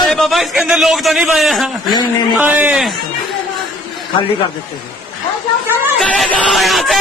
अरे बाबा इसके अंदर लोग तो नहीं बने हैं। नहीं नहीं नहीं, अरे खाली कर देते थे। चले जाओ यहाँ से।